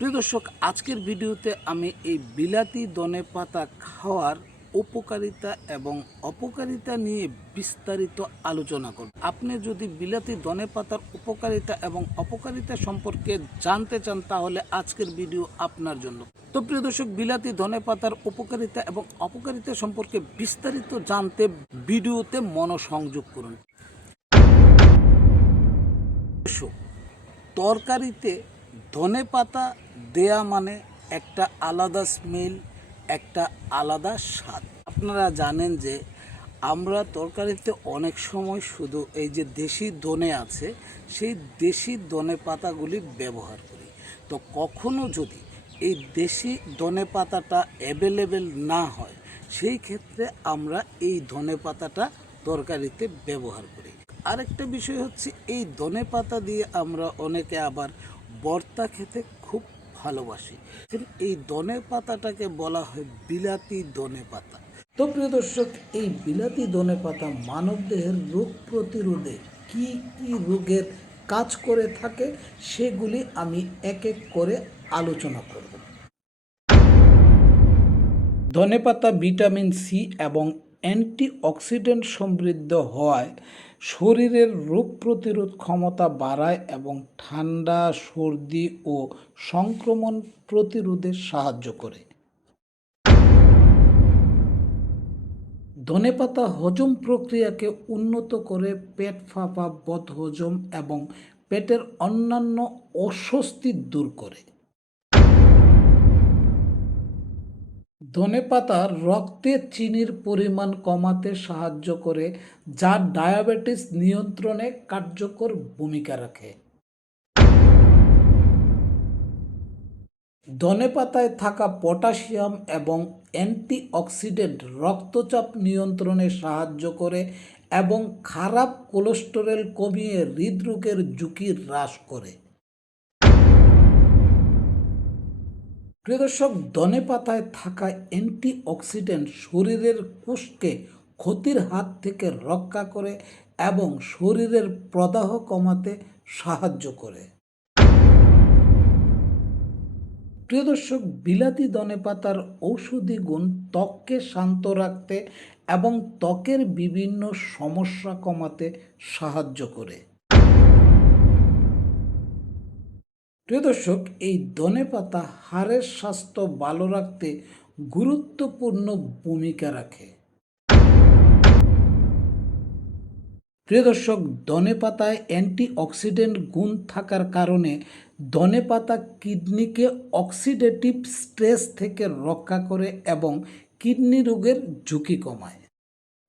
প্রিয় দর্শক, আজকের ভিডিওতে আমি এই বিলাতি দনে পাতা খাওয়ার উপকারিতা এবং অপকারিতা নিয়ে বিস্তারিত আলোচনা করব। আপনি যদি বিলাতি দনে পাতার উপকারিতা এবং অপকারিতা সম্পর্কে জানতে চান, তাহলে আজকের ভিডিও আপনার জন্য। তো প্রিয় দর্শক, বিলাতি ধনে পাতার উপকারিতা এবং অপকারিতা সম্পর্কে বিস্তারিত জানতে ভিডিওতে মনোসংযোগ করুন। তরকারিতে ধনে পাতা দেয়া মানে একটা আলাদা স্মেল একটা আলাদা স্বাদ। আপনারা জানেন যে আমরা তরকারিতে অনেক সময় শুধু এই যে দেশি ধনে আছে, সেই দেশি ধনে পাতাগুলি ব্যবহার করি। তো কখনো যদি এই দেশি ধনে পাতাটা অ্যাভেলেবেল না হয়, সেই ক্ষেত্রে আমরা এই ধনে পাতাটা তরকারিতে ব্যবহার করি। আরেকটা বিষয় হচ্ছে, এই ধনে পাতা দিয়ে আমরা অনেকে আবার বর্তা খেতে ভালোবাসি। এই দনে পাতাটাকে বলা হয় বিলাতি দনে পাতা। তো প্রিয় দর্শক, এই বিলাতি দনে পাতা মানবদেহের রোগ প্রতিরোধে কি কি রোগের কাজ করে থাকে, সেগুলি আমি এক এক করে আলোচনা করব। ধনেপাতা ভিটামিন সি এবং অ্যান্টিঅক্সিডেন্ট সমৃদ্ধ হওয়ায় শরীরের রোগ প্রতিরোধ ক্ষমতা বাড়ায় এবং ঠান্ডা, সর্দি ও সংক্রমণ প্রতিরোধে সাহায্য করে। ধনেপাতা হজম প্রক্রিয়াকে উন্নত করে পেট ফাঁপা, বদহজম এবং পেটের অন্যান্য অস্বস্তি দূর করে। ধনেপাতা রক্তে চিনির পরিমাণ কমাতে সাহায্য করে, যা ডায়াবেটিস নিয়ন্ত্রণে কার্যকর ভূমিকা রাখে। ধনেপাতায় থাকা পটাশিয়াম এবং অ্যান্টিঅক্সিডেন্ট রক্তচাপ নিয়ন্ত্রণে সাহায্য করে এবং খারাপ কোলেস্টেরল কমিয়ে হৃদরোগের ঝুঁকি হ্রাস করে। প্রিয় দর্শক ধনে পাতায় থাকা অ্যান্টিঅক্সিডেন্ট শরীরের কোষকে ক্ষতির হাত থেকে রক্ষা করে এবং শরীরের প্রদাহ কমাতে সাহায্য করে। প্রিয় দর্শক, বিলাতি ধনে পাতার ঔষধি গুণ ত্বককে শান্ত রাখতে এবং ত্বকের বিভিন্ন সমস্যা কমাতে সাহায্য করে। প্রিয় দর্শক, এই ধনে পাতা হাড়ের স্বাস্থ্য ভালো রাখতে গুরুত্বপূর্ণ ভূমিকা রাখে। প্রিয় দর্শক, ধনে পাতায় অ্যান্টিঅক্সিডেন্ট গুণ থাকার কারণে ধনে পাতা কিডনিকে অক্সিডেটিভ স্ট্রেস থেকে রক্ষা করে এবং কিডনি রোগের ঝুঁকি কমায়।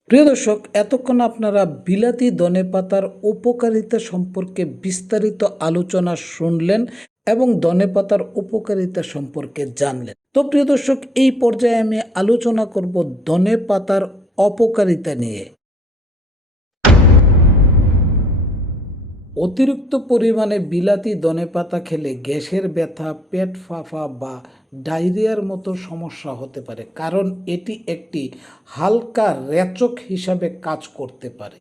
প্রিয় দর্শক, এতক্ষণ আপনারা বিলাতি দনে পাতার উপকারিতা সম্পর্কে বিস্তারিত আলোচনা শুনলেন এবং দনে পাতার উপকারিতা সম্পর্কে জানলেন। তো প্রিয় দর্শক, এই পর্যায়ে আমি আলোচনা করব দনে পাতার অপকারিতা নিয়ে। অতিরিক্ত পরিমাণে বিলাতি দনে পাতা খেলে গ্যাসের ব্যথা, পেট ফাঁপা বা ডায়রিয়ার মতো সমস্যা হতে পারে। কারণ এটি একটি হালকা রেচক হিসাবে কাজ করতে পারে।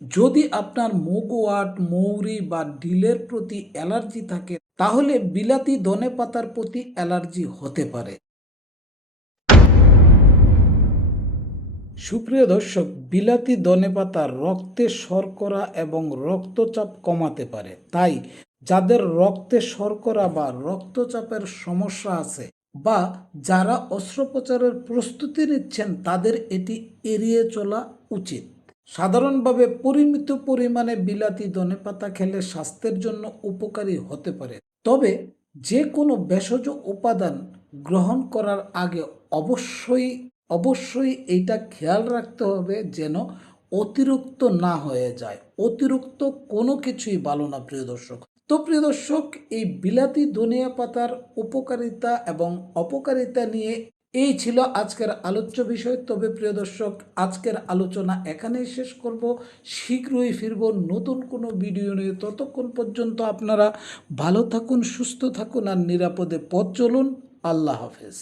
যদি আপনার মুগওয়াট, মৌরি বা ডিলের প্রতি অ্যালার্জি থাকে, তাহলে বিলাতি দনে পাতার প্রতি অ্যালার্জি হতে পারে। সুপ্রিয় দর্শক, বিলাতি দনে পাতা রক্তে শর্করা এবং রক্তচাপ কমাতে পারে। তাই যাদের রক্তে শর্করা বা রক্তচাপের সমস্যা আছে বা যারা অস্ত্রোপচারের প্রস্তুতি নিচ্ছেন, তাদের এটি এড়িয়ে চলা উচিত। সাধারণভাবে পরিমিত পরিমাণে বিলাতি দনে পাতা খেলে স্বাস্থ্যের জন্য উপকারী হতে পারে। তবে যে কোনো ভেষজ উপাদান গ্রহণ করার আগে অবশ্যই অবশ্যই এইটা খেয়াল রাখতে হবে যেন অতিরিক্ত না হয়ে যায়। অতিরিক্ত কোনো কিছুই ভালো না, প্রিয় দর্শক। তো প্রিয় দর্শক, এই বিলাতি ধনিয়া পাতার উপকারিতা এবং অপকারিতা নিয়ে এই ছিল আজকের আলোচ্য বিষয়। তবে প্রিয় দর্শক, আজকের আলোচনা এখানেই শেষ করব। শীঘ্রই ফিরব নতুন কোনো ভিডিও নিয়ে। ততক্ষণ পর্যন্ত আপনারা ভালো থাকুন, সুস্থ থাকুন আর নিরাপদে পথ চলুন। আল্লাহ হাফেজ।